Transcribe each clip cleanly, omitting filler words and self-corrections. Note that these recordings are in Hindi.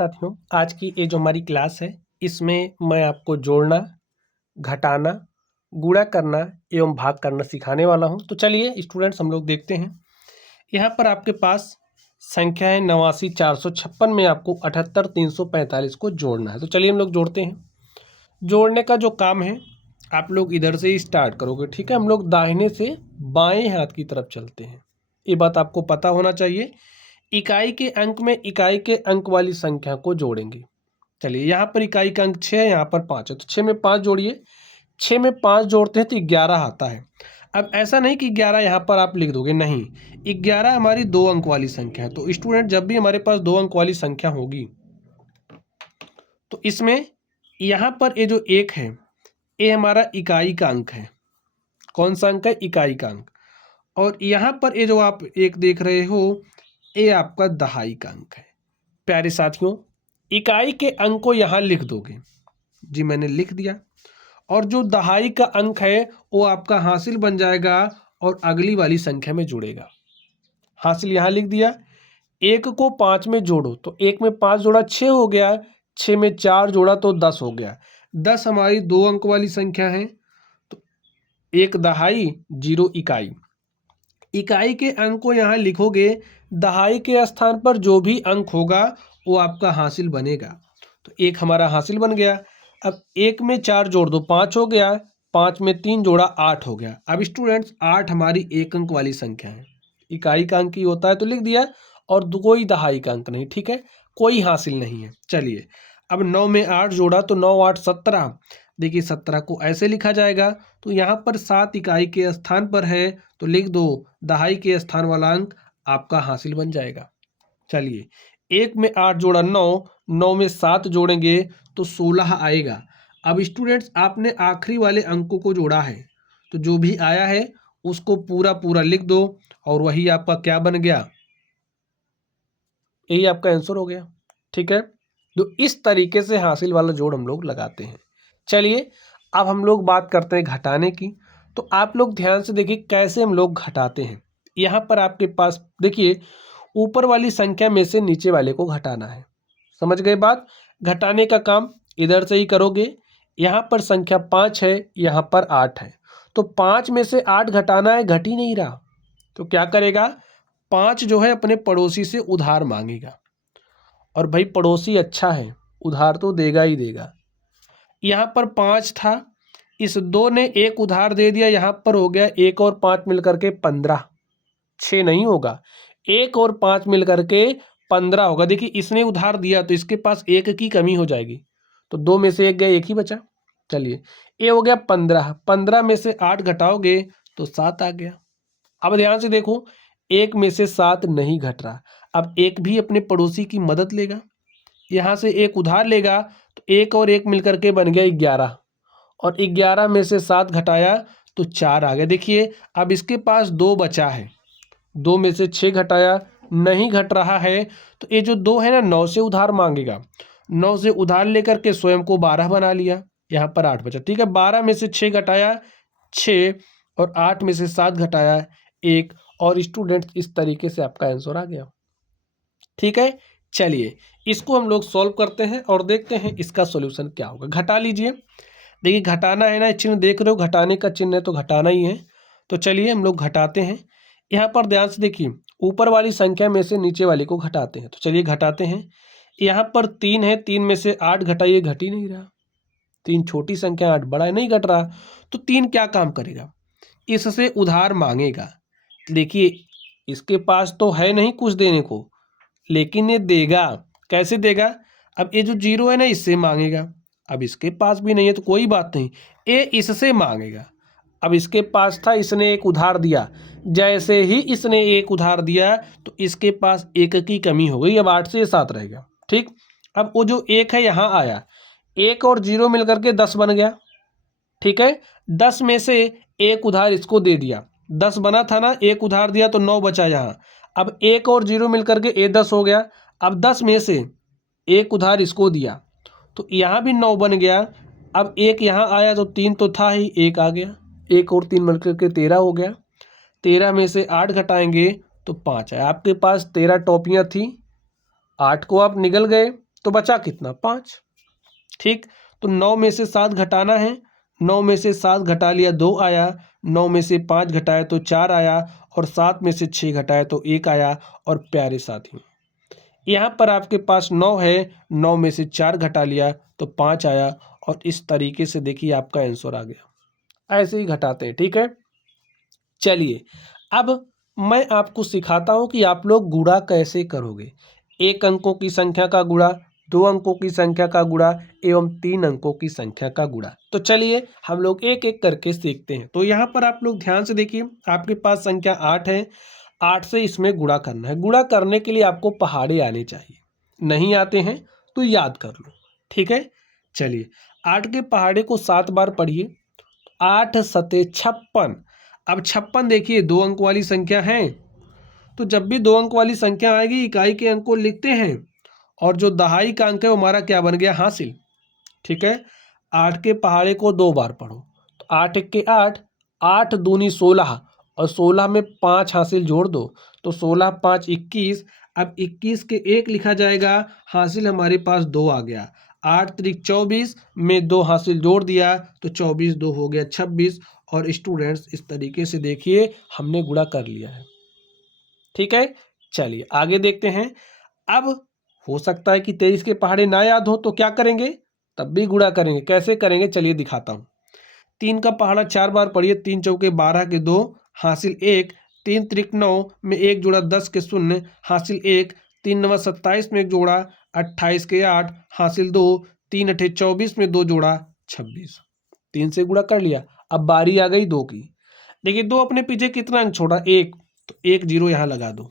साथियों, आज की ये जो हमारी क्लास है इसमें मैं आपको जोड़ना, घटाना, गुणा करना एवं भाग करना सिखाने वाला हूं। तो चलिए स्टूडेंट्स हम लोग देखते हैं। यहाँ पर आपके पास संख्या है 89,456 में आपको 78,345 को जोड़ना है। तो चलिए हम लोग जोड़ते हैं। जोड़ने का जो काम है आप लोग इधर से ही स्टार्ट करोगे, ठीक है। हम लोग दाहिने से बाएं हाथ की तरफ चलते हैं, ये बात आपको पता होना चाहिए। इकाई के अंक में इकाई के अंक वाली संख्या को जोड़ेंगे। चलिए यहाँ पर इकाई का अंक 6 है, यहाँ पर 5 है, तो 6 में 5 जोड़िए। 6 में 5 जोड़ते हैं तो 11 आता है। अब ऐसा नहीं कि 11 यहाँ पर आप लिख दोगे, नहीं, 11 हमारी 2 अंक वाली संख्या है। तो स्टूडेंट जब भी हमारे पास 2 अंक वाली संख्या होगी तो इसमें यहाँ पर ये जो 1 है ये हमारा इकाई का अंक है। कौन सा अंक है? इकाई का अंक। और यहाँ पर ये जो आप 1 देख रहे हो ये आपका दहाई का अंक है। प्यारे साथियों, इकाई के अंक को यहाँ लिख दोगे जी, मैंने लिख दिया। और जो दहाई का अंक है वो आपका हासिल बन जाएगा और अगली वाली संख्या में जुड़ेगा। हासिल यहाँ लिख दिया। 1 को 5 में जोड़ो तो 1 में 5 जोड़ा 6 हो गया, 6 में 4 जोड़ा तो 10 हो गया। 10 हमारी 2 अंक वाली संख्या है। तो 1 दहाई 0 इकाई। इकाई के अंक को यहाँ लिखोगे, दहाई के स्थान पर जो भी अंक होगा वो आपका हासिल बनेगा। तो 1 हमारा हासिल बन गया। अब 1 में 4 जोड़ दो 5 हो गया, 5 में 3 जोड़ा 8 हो गया। अब स्टूडेंट्स 8 हमारी 1 अंक वाली संख्या है। इकाई का अंक ही होता है तो लिख दिया, और कोई दहाई का अंक नहीं, ठीक है, कोई हासिल नहीं है। चलिए अब 9 में 8 जोड़ा तो 9 8 17। देखिए 17 को ऐसे लिखा जाएगा। तो यहाँ पर 7 इकाई के स्थान पर है तो लिख दो, दहाई के स्थान वाला अंक आपका हासिल बन जाएगा। चलिए 1 में 8 जोड़ा 9, 9 में 7 जोड़ेंगे तो 16 आएगा। अब स्टूडेंट्स आपने आखिरी वाले अंकों को जोड़ा है तो जो भी आया है उसको पूरा पूरा लिख दो और वही आपका क्या बन गया, यही आपका आंसर हो गया, ठीक है। तो इस तरीके से हासिल वाला जोड़ हम लोग लगाते हैं। चलिए अब हम लोग बात करते हैं घटाने की। तो आप लोग ध्यान से देखिए कैसे हम लोग घटाते हैं। यहाँ पर आपके पास देखिए ऊपर वाली संख्या में से नीचे वाले को घटाना है। समझ गए बात? घटाने का काम इधर से ही करोगे। यहाँ पर संख्या 5 है, यहाँ पर 8 है, तो 5 में से 8 घटाना है, घट ही नहीं रहा। तो क्या करेगा, 5 जो है अपने पड़ोसी से उधार मांगेगा। और भाई पड़ोसी अच्छा है, उधार तो देगा ही देगा। यहाँ पर 5 था, इस 2 ने 1 उधार दे दिया, यहाँ पर हो गया 1 और 5 मिलकर के 15। 6 नहीं होगा, 1 और 5 मिलकर के 15 होगा। देखिए इसने उधार दिया तो इसके पास 1 की कमी हो जाएगी, तो 2 में से 1 गया, 1 ही बचा। चलिए ये हो गया 15। 15 में से 8 घटाओगे तो 7 आ गया। अब ध्यान से देखो, 1 में से 7 नहीं घट रहा। अब 1 भी अपने पड़ोसी की मदद लेगा, यहाँ से 1 उधार लेगा तो 1 और 1 मिलकर के बन गया 11। और 11 में से 7 घटाया तो 4 आ गया। देखिए अब इसके पास 2 बचा है, 2 में से 6 घटाया, नहीं घट रहा है, तो ये जो 2 है ना 9 से उधार मांगेगा। 9 से उधार लेकर के स्वयं को 12 बना लिया, यहाँ पर 8 बचा, ठीक है। 12 में से 6 घटाया 6, और 8 में से 7 घटाया 1, और स्टूडेंट इस तरीके से आपका आंसर आ गया, ठीक है। चलिए इसको हम लोग सॉल्व करते हैं और देखते हैं इसका सॉल्यूशन क्या होगा। घटा लीजिए, देखिए घटाना है ना, चिन्ह देख रहे हो, घटाने का चिन्ह है तो घटाना ही है। तो चलिए हम लोग घटाते हैं। यहाँ पर ध्यान से देखिए ऊपर वाली संख्या में से नीचे वाली को घटाते हैं। तो चलिए घटाते हैं। यहाँ पर 3 है, 3 में से 8 घटाइए, घट ही नहीं रहा। 3 छोटी संख्या, 8 बड़ा है, नहीं घट रहा। तो 3 क्या काम करेगा, इससे उधार मांगेगा। देखिए इसके पास तो है नहीं कुछ देने को, लेकिन ये देगा। कैसे देगा, अब ये जो 0 है ना इससे मांगेगा। अब इसके पास भी नहीं है तो कोई बात नहीं, ये इससे मांगेगा। अब इसके पास था, इसने 1 उधार दिया, जैसे ही इसने 1 उधार दिया तो इसके पास 1 की कमी हो गई। अब 8 से 7 रह गया, ठीक। अब वो जो 1 है यहाँ आया, 1 और 0 मिलकर के 10 बन गया, ठीक है। 10 में से 1 उधार इसको दे दिया, 10 बना था ना, 1 उधार दिया तो 9 बचा यहाँ। अब 1 और 0 मिलकर के 10 हो गया। अब 10 में से 1 उधार इसको दिया तो यहाँ भी 9 बन गया। अब 1 यहाँ आया तो 3 तो था ही, 1 आ गया, 1 और 3 मिलकर के 13 हो गया। 13 में से 8 घटाएंगे तो 5 है। आपके पास 13 टॉपियाँ थी, 8 को आप निगल गए, तो बचा कितना 5। ठीक, तो 9 में से 7 घटाना है, 9 में से 7 घटा लिया 2 आया, 9 में से 5 घटाया तो 4 आया, और 7 में से 6 घटाया तो 1 आया। और प्यारे साथियों, यहाँ पर आपके पास 9 है, 9 में से 4 घटा लिया तो 5 आया, और इस तरीके से देखिए आपका आंसर आ गया। ऐसे ही घटाते हैं। ठीक है, चलिए अब मैं आपको सिखाता हूँ कि आप लोग गुणा कैसे करोगे। एक अंकों की संख्या का गुणा, दो अंकों की संख्या का गुणा एवं तीन अंकों की संख्या का गुणा। तो चलिए हम लोग एक एक करके सीखते हैं। तो यहाँ पर आप लोग ध्यान से देखिए, आपके पास संख्या 8 है, 8 से इसमें गुणा करना है। गुणा करने के लिए आपको पहाड़े आने चाहिए, नहीं आते हैं तो याद कर लो। ठीक है, चलिए 8 के पहाड़े को 7 बार पढ़िए। 8 सते 56। अब 56 देखिए 2 अंक वाली संख्या है, तो जब भी 2 अंक वाली संख्या आएगी इकाई के अंक को लिखते हैं, और जो दहाई का अंक है वो हमारा क्या बन गया, हासिल। ठीक है, 8 के पहाड़े को 2 बार पढ़ो, तो 8 के 8, 8 दूनी 16, और 16 में 5 हासिल जोड़ दो, तो 16 5 21। अब 21 के 1 लिखा जाएगा, हासिल हमारे पास 2 आ गया। 8 त्रिक 24 में 2 हासिल जोड़ दिया तो 24 2 हो गया 26। और स्टूडेंट्स इस तरीके से देखिए हमने गुणा कर लिया है। ठीक है, चलिए आगे देखते हैं। अब हो सकता है कि 23 के पहाड़े ना याद हो, तो क्या करेंगे, तब भी गुणा करेंगे। कैसे करेंगे चलिए दिखाता हूँ। 3 का पहाड़ा 4 बार पढ़िए, 3 चौके 12 के 2 हासिल 1, 3 त्रिक 9 में 1 जोड़ा 10 के 0 हासिल 1, 3 नवा 27 में 1 जोड़ा 28 के 8 हासिल 2, 3 अठे 24 में 2 जोड़ा 26। 3 से गुणा कर लिया। अब बारी आ गई 2 की। देखिए 2 अपने पीछे कितना अंक छोड़ा, 1, तो 1 0 यहाँ लगा दो।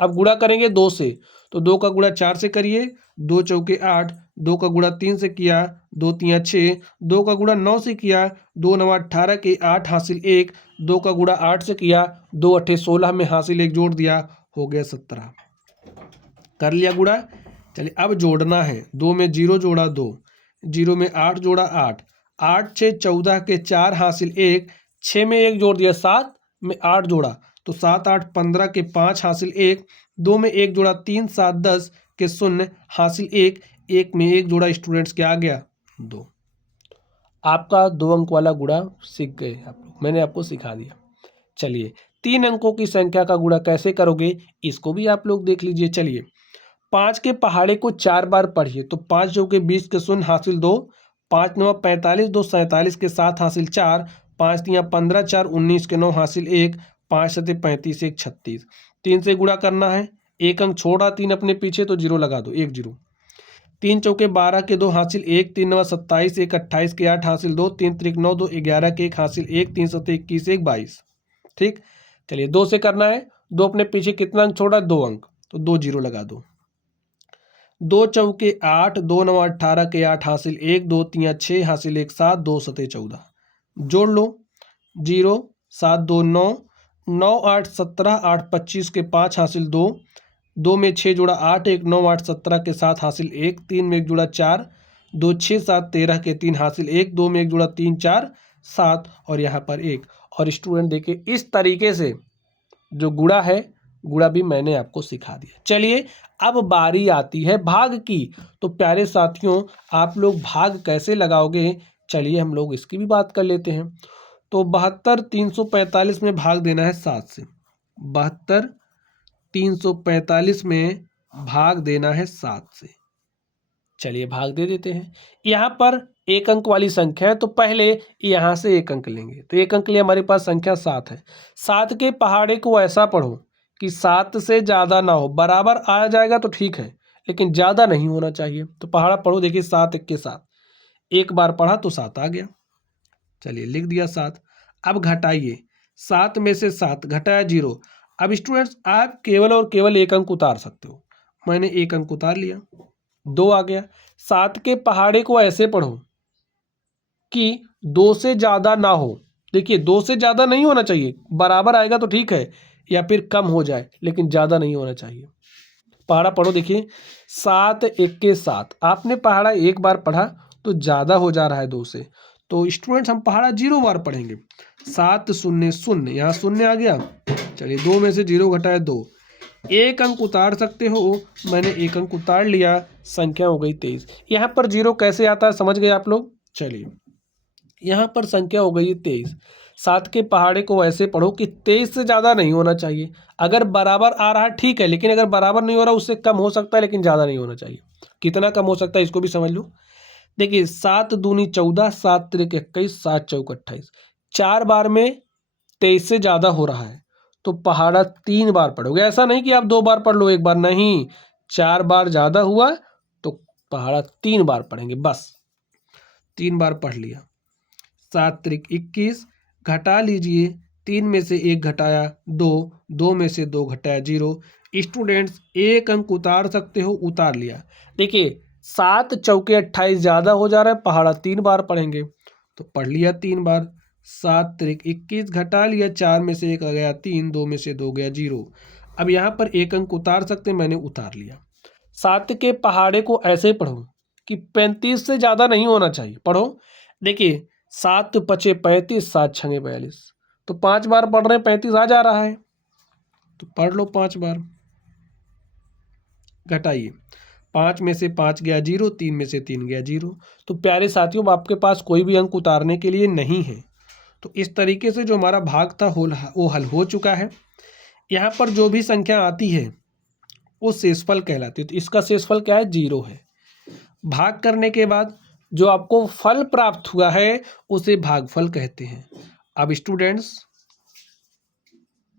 अब गुणा करेंगे 2 से, तो 2 का गुणा 4 से करिए, 2 चौके 8, 2 का गुणा 3 से किया, 2 तियाँ 6, 2 का गुणा 9 से किया, 2 नवा 18 के 8 हासिल 1, 2 का गुणा 8 से किया, 2 अठे 16 में हासिल 1 जोड़ दिया, हो गया 17। कर लिया गुणा। चलिए अब जोड़ना है, 2 में 0 जोड़ा 2, 0 में 8 जोड़ा 8, 8 6 14 के 4 हासिल 1, 6 में 1 जोड़ दिया, 7 में 8 जोड़ा, तो 7 8 15 के 5 हासिल 1, 2 में 1 जोड़ा 3 7 10 के 0 हासिल 1, 1 में 1 जोड़ा, स्टूडेंट्स क्या आ गया 2। आपका 2 अंक वाला गुणा सीख गए आप लोग, मैंने आपको सिखा दिया। चलिए 3 अंकों की संख्या का गुणा कैसे करोगे, इसको भी आप लोग देख लीजिए। चलिए 5 के पहाड़े को 4 बार पढ़िए, तो 5 चौके 20 के 0 हासिल 2, 5 नवा 45 2 47 के 7 हासिल 4, 5 तियाँ 15 4 19 के 9 हासिल 1, 5 सते 35 1 36। 3 से गुणा करना है, 1 अंक छोड़ा 3 अपने पीछे, तो 0 लगा दो, 1 0। 3 चौके 12 के 2 हासिल 1, 3 नवा 27 1 28 के 8 हासिल 2, 3 त्रिक 9 2 11 के 1 हासिल 1, 3 सते 21 1 22। ठीक, चलिए 2 से करना है, 2 अपने पीछे कितना अंक छोड़ा, 2 अंक, तो 2 0 लगा दो। 2 चौके 8, 2 नवा 18 के 8 हासिल 1, 2 तियाँ 6 हासिल 1 7, 2 सते 14। जोड़ लो, 0 7 2 9, 9 8 17, 8 25 के 5 हासिल 2, 2 में 6 जोड़ा 8 1, 9 8 17 के 7 हासिल 1, 3 में 1 जोड़ा 4, 2 6 7 13 के 3 हासिल 1, 2 में 1 जोड़ा 3 4 7, और यहाँ पर 1। और स्टूडेंट देखिए इस तरीके से जो गुणा है, गुणा भी मैंने आपको सिखा दिया। चलिए अब बारी आती है भाग की। तो प्यारे साथियों आप लोग भाग कैसे लगाओगे, चलिए हम लोग इसकी भी बात कर लेते हैं। तो 72 345 में भाग देना है 7 से। 72 345 में भाग देना है 7 से। चलिए भाग दे देते हैं। यहाँ पर 1 अंक वाली संख्या है, तो पहले यहाँ से 1 अंक लेंगे, तो 1 अंक लिए हमारे पास संख्या 7 है। 7 के पहाड़े को ऐसा पढ़ो कि 7 से ज़्यादा ना हो, बराबर आ जाएगा तो ठीक है, लेकिन ज़्यादा नहीं होना चाहिए। तो पहाड़ा पढ़ो, देखिए 7 1 के 7, एक बार पढ़ा तो 7 आ गया। चलिए लिख दिया 7। अब घटाइए, 7 में से 7 घटाया 0। अब स्टूडेंट्स आप केवल और केवल 1 अंक उतार सकते हो, मैंने 1 अंक उतार लिया, 2 आ गया। 7 के पहाड़े को ऐसे पढ़ो कि 2 से ज़्यादा ना हो। देखिए 2 से ज़्यादा नहीं होना चाहिए, बराबर आएगा तो ठीक है, या फिर कम हो जाए, लेकिन ज़्यादा नहीं होना चाहिए। पहाड़ा पढ़ो, देखिए 7 1 के 7, आपने पहाड़ा एक बार पढ़ा तो ज़्यादा हो जा रहा है 2 से, तो स्टूडेंट्स हम पहाड़ा 0 बार पढ़ेंगे। 7 0 0, यहाँ 0 आ गया। चलिए 2 में से 0 घटाया 2, एक अंक उतार सकते हो, मैंने एक अंक उतार लिया, संख्या हो गई 23। यहाँ पर जीरो कैसे आता है समझ गए आप लोग। चलिए यहाँ पर संख्या हो गई 23। 7 के पहाड़े को ऐसे पढ़ो कि 23 से ज़्यादा नहीं होना चाहिए। अगर बराबर आ रहा है ठीक है, लेकिन अगर बराबर नहीं हो रहा उससे कम हो सकता है, लेकिन ज़्यादा नहीं होना चाहिए। कितना कम हो सकता है इसको भी समझ लो। देखिए 7 दूनी 14, 7 तिरक 21, 7 चौक 28। 4 बार में 23 से ज़्यादा हो रहा है तो पहाड़ा 3 बार पढ़ोगे। ऐसा नहीं कि आप 2 बार पढ़ लो, 1 बार नहीं। 4 बार ज़्यादा हुआ तो पहाड़ा 3 बार पढ़ेंगे, बस 3 बार पढ़ लिया। 7 तिरक 21, घटा लीजिए, 3 में से 1 घटाया 2, 2 में से 2 घटाया 0। स्टूडेंट्स एक अंक उतार सकते हो, उतार लिया। देखिए 7 चौके 28 ज़्यादा हो जा रहा है, पहाड़ा 3 बार पढ़ेंगे तो पढ़ लिया 3 बार। 7 तिरक 21 घटा लिया, 4 में से 1 आ गया 3, 2 में से 2 गया 0। अब यहाँ पर एक अंक उतार सकते, मैंने उतार लिया। 7 के पहाड़े को ऐसे पढ़ो कि 35 से ज़्यादा नहीं होना चाहिए। पढ़ो, देखिए 7 पचे 35, 7 छंगे 42, तो 5 बार पढ़ रहे हैं, 35 आ जा रहा है तो पढ़ लो 5 बार। घटाइए, 5 में से 5 गया 0, 3 में से 3 गया 0। तो प्यारे साथियों आपके पास कोई भी अंक उतारने के लिए नहीं है। तो इस तरीके से जो हमारा भाग था वो हल हो चुका है। यहाँ पर जो भी संख्या आती है वो शेषफल कहलाती है। तो इसका शेषफल क्या है, 0 है। भाग करने के बाद जो आपको फल प्राप्त हुआ है उसे भागफल कहते हैं। अब स्टूडेंट्स,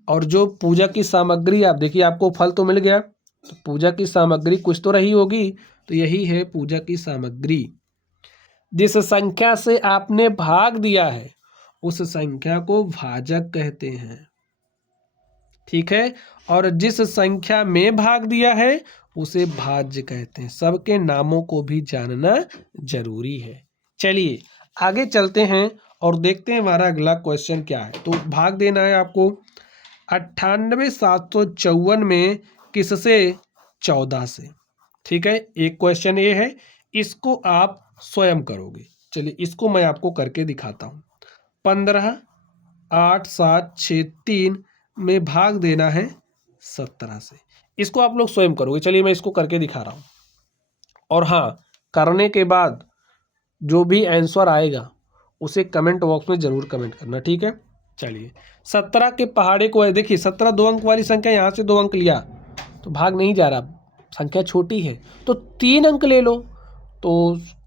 और जो पूजा की सामग्री, आप देखिए आपको फल तो मिल गया, तो पूजा की सामग्री कुछ तो रही होगी, तो यही है पूजा की सामग्री। जिस संख्या से आपने भाग दिया है उस संख्या को भाजक कहते हैं, ठीक है। और जिस संख्या में भाग दिया है उसे भाज्य कहते हैं। सबके नामों को भी जानना जरूरी है। चलिए आगे चलते हैं और देखते हैं हमारा अगला क्वेश्चन क्या है। तो भाग देना है आपको 98,754 में किससे, 14 से, ठीक है। एक क्वेश्चन ये है, इसको आप स्वयं करोगे। चलिए इसको मैं आपको करके दिखाता हूँ। 15, 8, 7, 6, 3 में भाग देना है 17 से। इसको आप लोग स्वयं करोगे। चलिए मैं इसको करके दिखा रहा हूँ, और हाँ, करने के बाद जो भी आंसर आएगा उसे कमेंट बॉक्स में ज़रूर कमेंट करना, ठीक है। चलिए 17 के पहाड़े को है, देखिए 17 2 अंक वाली संख्या, यहाँ से 2 अंक लिया तो भाग नहीं जा रहा, संख्या छोटी है तो 3 अंक ले लो तो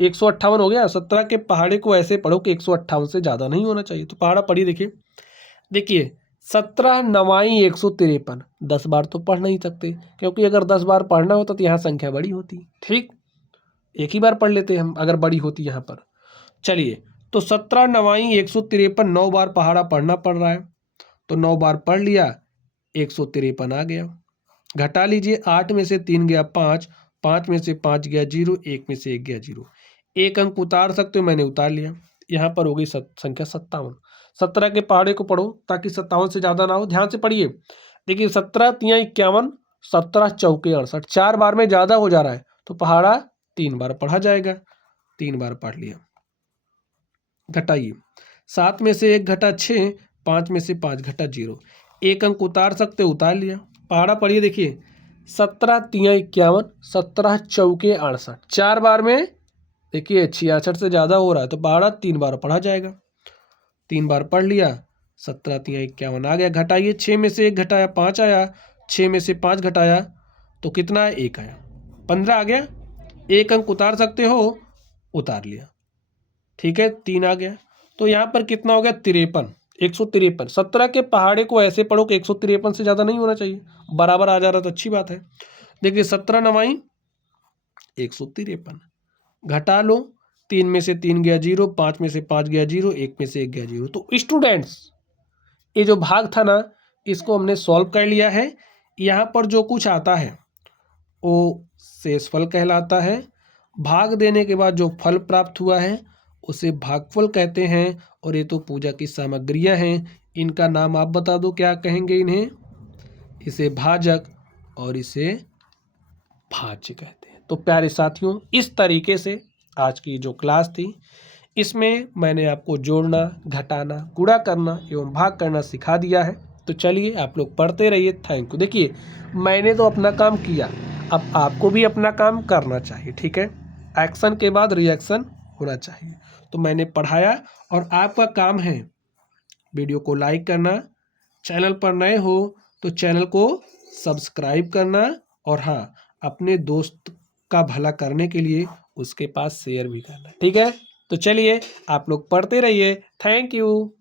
158 हो गया। 17 के पहाड़े को ऐसे पढ़ो कि 158 से ज़्यादा नहीं होना चाहिए। तो पहाड़ा पढ़िए, देखिए 17 9 153, 10 बार तो पढ़ नहीं सकते, क्योंकि अगर 10 बार पढ़ना होता तो यहाँ संख्या बड़ी होती, ठीक। एक ही बार पढ़ लेते हम अगर बड़ी होती यहाँ पर। चलिए तो 17 9 153, 9 बार पहाड़ा पढ़ना पड़ रहा है, तो 9 बार पढ़ लिया, 153 आ गया। घटा लीजिए, 8 में से 3 गया 5, 5 में से 5 गया 0, 1 में से 1 गया 0। एक अंक उतार सकते हो, मैंने उतार लिया। यहाँ पर हो गई संख्या 57। 17 के पहाड़े को पढ़ो ताकि 57 से ज़्यादा ना हो, ध्यान से पढ़िए। देखिए 17 तिया 51, 17 चौके 68, 4 बार में ज़्यादा हो जा रहा है तो पहाड़ा 3 बार पढ़ा जाएगा। 3 बार पढ़ लिया। घटाइए, 7 में से 1 घटा 6, 5 में से 5 घटा 0। एक अंक उतार सकते, उतार लिया। पहाड़ा पढ़िए, देखिए 17 तिया 51, 17 चौके 68, 4 बार में देखिए 66 से ज़्यादा हो रहा है तो पहाड़ा 3 बार पढ़ा जाएगा। 3 बार पढ़ लिया, 17 तिया 51 आ गया। घटाइए, 6 में से 1 घटाया 5 आया, 6 में से 5 घटाया तो कितना है, 1 आया, 15 आ गया। एक अंक उतार सकते हो, उतार लिया, ठीक है, 3 आ गया। तो यहाँ पर कितना हो गया, 53, 153। 17 के पहाड़े को ऐसे पढ़ो कि 153 से ज़्यादा नहीं होना चाहिए, बराबर आ जा रहा तो अच्छी बात है। देखिए 17 9 153, घटा लो, 3 में से 3 गया 0, 5 में से 5 गया 0, 1 में से 1 गया 0। तो स्टूडेंट्स ये जो भाग था ना, इसको हमने सॉल्व कर लिया है। यहाँ पर जो कुछ आता है वो शेषफल कहलाता है। भाग देने के बाद जो फल प्राप्त हुआ है उसे भागफल कहते हैं। और ये तो पूजा की सामग्रियाँ हैं, इनका नाम आप बता दो क्या कहेंगे इन्हें। इसे भाजक और इसे भाज्य कहते हैं। तो प्यारे साथियों, इस तरीके से आज की जो क्लास थी इसमें मैंने आपको जोड़ना, घटाना, गुणा करना एवं भाग करना सिखा दिया है। तो चलिए आप लोग पढ़ते रहिए। Thank you. देखिए मैंने तो अपना काम किया, अब आपको भी अपना काम करना चाहिए। ठीक है, एक्शन के बाद रिएक्शन होना चाहिए। तो मैंने पढ़ाया और आपका काम है वीडियो को लाइक करना, चैनल पर नए हो तो चैनल को सब्सक्राइब करना, और हाँ, अपने दोस्त का भला करने के लिए उसके पास शेयर भी करना। ठीक है, तो चलिए आप लोग पढ़ते रहिए। Thank you.